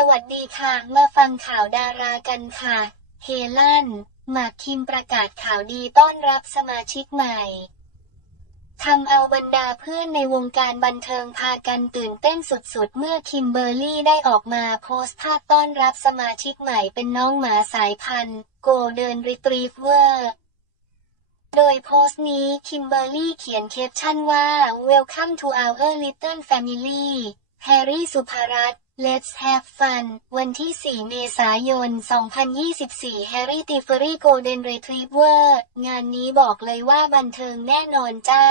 สวัสดีค่ะ มาฟังข่าวดารากันค่ะ เฮลันหมากคิมประกาศข่าวดีต้อนรับสมาชิกใหม่ทำเอาบรรดาเพื่อนในวงการบันเทิงพากันตื่นเต้นสุดๆ เมื่อคิมเบอร์รี่ได้ออกมาโพสต์ภาพต้อนรับสมาชิกใหม่เป็นน้องหมาสายพันธุ์ โกลเดนรีทรีฟเวอร์โดยโพสต์นี้คิมเบอร์รี่เขียนแคปชั่นว่า Welcome to our little family แฮร์รี่สุภารัตน์ Let's have fun วันที่ 4 เมษายน 2024 Harry t i f f e r y Golden Retriever งานนี้บอกเลยว่าบันเทิงแน่นอนจ้า